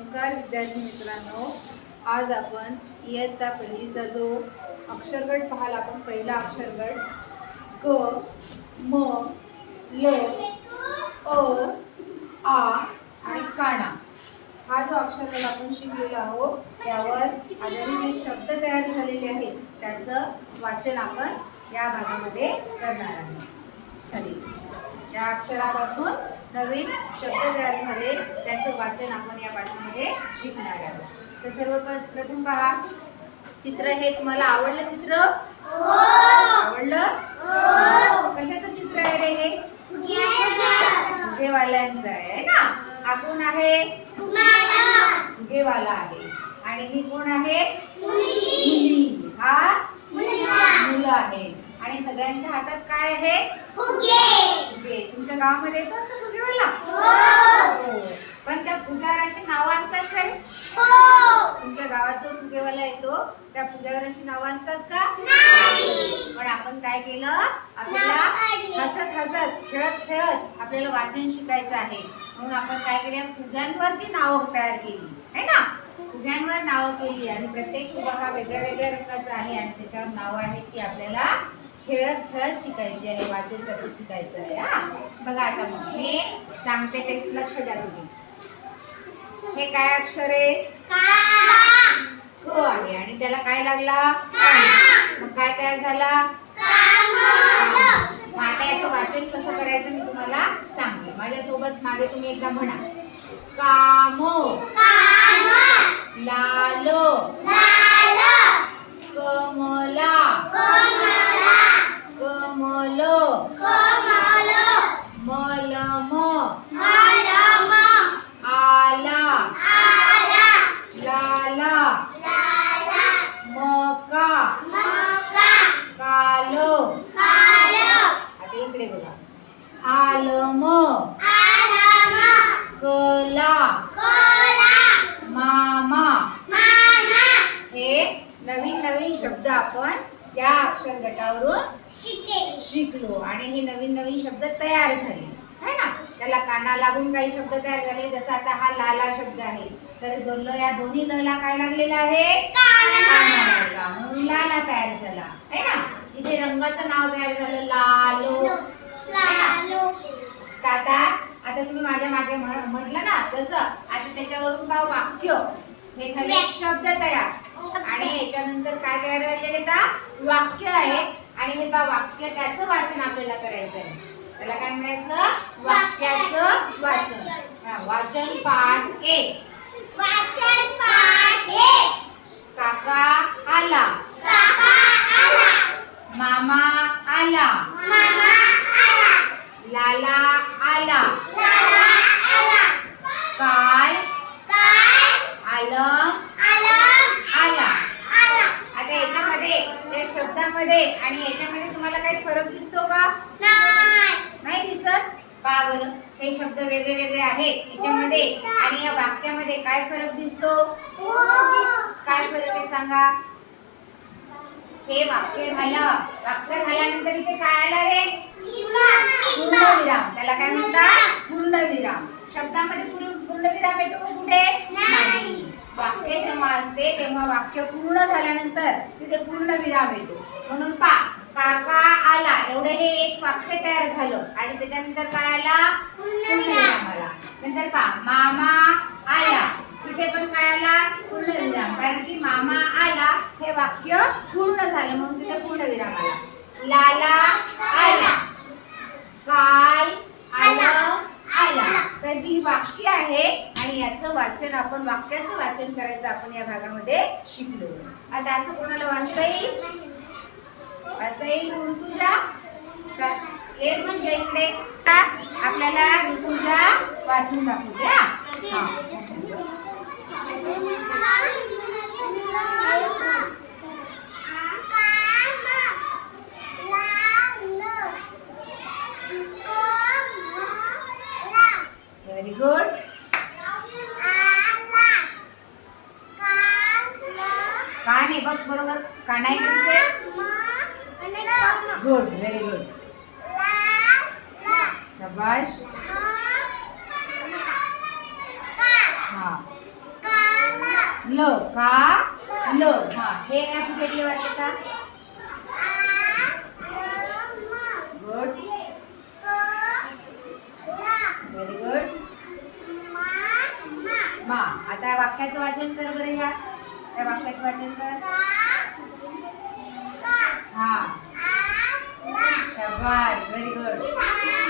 नमस्कार विद्यार्थी मित्रांनो, आज आपण इयत्ता पहिलीचा जो अक्षरगट पाहाल आपण पहिला अक्षरगट क, म, ल, अ, आ आणि काना हा जो अक्षरगट आपण शिकलेलो आहोत त्यावर आधारित जे शब्द तयार झालेले आहेत त्याचं वाचन आपण या भागामध्ये करणार आहोत. खाली या अक्षरापासून नवीन शब्द तयार झाले त्याचं वाचन आपण या पाठामध्ये शिकणार आहोत. तर सर्वप्रथम पहा, चित्र हे तुम्हाला आवडलं? चित्र आवडलं? कशाचं चित्र आहे रे? हे फुगेवाल्यांचं आहे ना. हा कोण आहे? फुगेवाला आहे. आणि ही कोण आहे? मुली. हा मुलं आहे. आणि सगळ्यांच्या हातात काय आहे? फुगे. तुमच्या गावामध्ये येतो असं फुगेवाला? हो. पण त्या फुग्यावर अशी नावं असतात का? तुमच्या गावात जो फुगेवाला येतो त्या फुग्यावर अशी नावं असतात का? पण आपण काय केलं, आपल्याला हसत हसत खेळत खेळत आपल्याला वाचन शिकायचं आहे म्हणून आपण काय केलं, फुग्यांवरची नावं तयार केली आहे ना. फुग्यांवर नावं केली आणि प्रत्येक फुगा हा वेगळ्या वेगळ्या रंगाचा आहे आणि त्याच्यावर नावं आहेत ती आपल्याला खेळत खेळत शिकायची आहे. वाचन कसं शिकायचं आहे. हा बघा, आता मग मी सांगते ते लक्ष द्या तुम्ही. हे काय अक्षर आहे? क आहे आणि त्याला काय लागला? मग काय तयार झाला? मग आता याचं वाचन कसं करायचं मी तुम्हाला सांगते. माझ्यासोबत मागे तुम्ही एकदा म्हणा. काम, लाल, कमला, कमल, मलम, आला, लाला, मका, काल. आता इकडे बघा. आलम, कला, मामा. हे नवीन नवीन शब्द आपण या अक्षर गटावरून शिकलो आणि हे नवीन नवीन शब्द तयार झाले है ना. त्याला काना लागून काही शब्द तयार झाले. जसा आता हा लाला शब्द आहे तर बोललो या दोन्ही लला काय लागलेला आहे? काना. म्हणून लाला तयार झाला है ना. इथे रंगाचं नाव तयार झालं लालो. आता तुम्ही माझ्या मागे म्हटलं ना तसं आता त्याच्यावरून का वाक्य हे झाले शब्द तयार आणि याच्यानंतर काय तयार झालेले का वाक्य आहे आणि हे का वाक्य त्याचं वाचन आपल्याला करायचं आहे. त्याला काय म्हणायचं? वाक्याचं वाचन. वाचन पाठ 1. काका आला, मामा आला, लाला आला, काल आलं, आला. आता याच्यामध्ये या शब्दामध्ये आणि याच्यामध्ये तुम्हाला काही फरक दिसतो का? नाही दिसत. पहा बरं, हे शब्द वेगळे वेगळे आहेत याच्यामध्ये आणि या वाक्यामध्ये काय फरक दिसतो? काय फरक आहे सांगा? हे वाक्य झालं. वाक्य झाल्यानंतर इथे काय आलं रे? पूर्णविराम. त्याला काय म्हणतात? पूर्णविराम. शब्दामध्ये पूर्णविराम येतो का कुठे? नाही. वाक्य जेव्हा असते तेव्हा वाक्य पूर्ण झाल्यानंतर तिथे पूर्णविराम येतो. म्हणून पा काका आला एवढं हे एक वाक्य तयार झालं आणि त्याच्यानंतर काय आला? पूर्णविराम आला. नंतर पा मामा आला, तिथे पण काय आला? पूर्णविराम. कारण की मामा आला हे वाक्य पूर्ण झालं म्हणून तिथे पूर्णविराम आला. लाला आला, काल आलं, आला. तर ही वाक्य आहे आणि याचं वाचन आपण वाक्याचं वाचन करायचं आपण या भागामध्ये शिकलो. आता असं कोणाला वाचता येईल? वाचता येईल ऋतुजा? एक म्हणजे इकडे आपल्याला ऋतुजा वाचून दाखवू द्या. Very good. कान आहे बघ बरोबर. कानाई करते. Good, very good. शाबाश. हाँ ल का ल. हा हे ह्या फुग्यातले वाचता. Good, very good. मा. आता वाक्याचं वाचन कर बरं. ह्या त्या वाक्याचं वाचन कर. हा शाबास, व्हेरी गुड.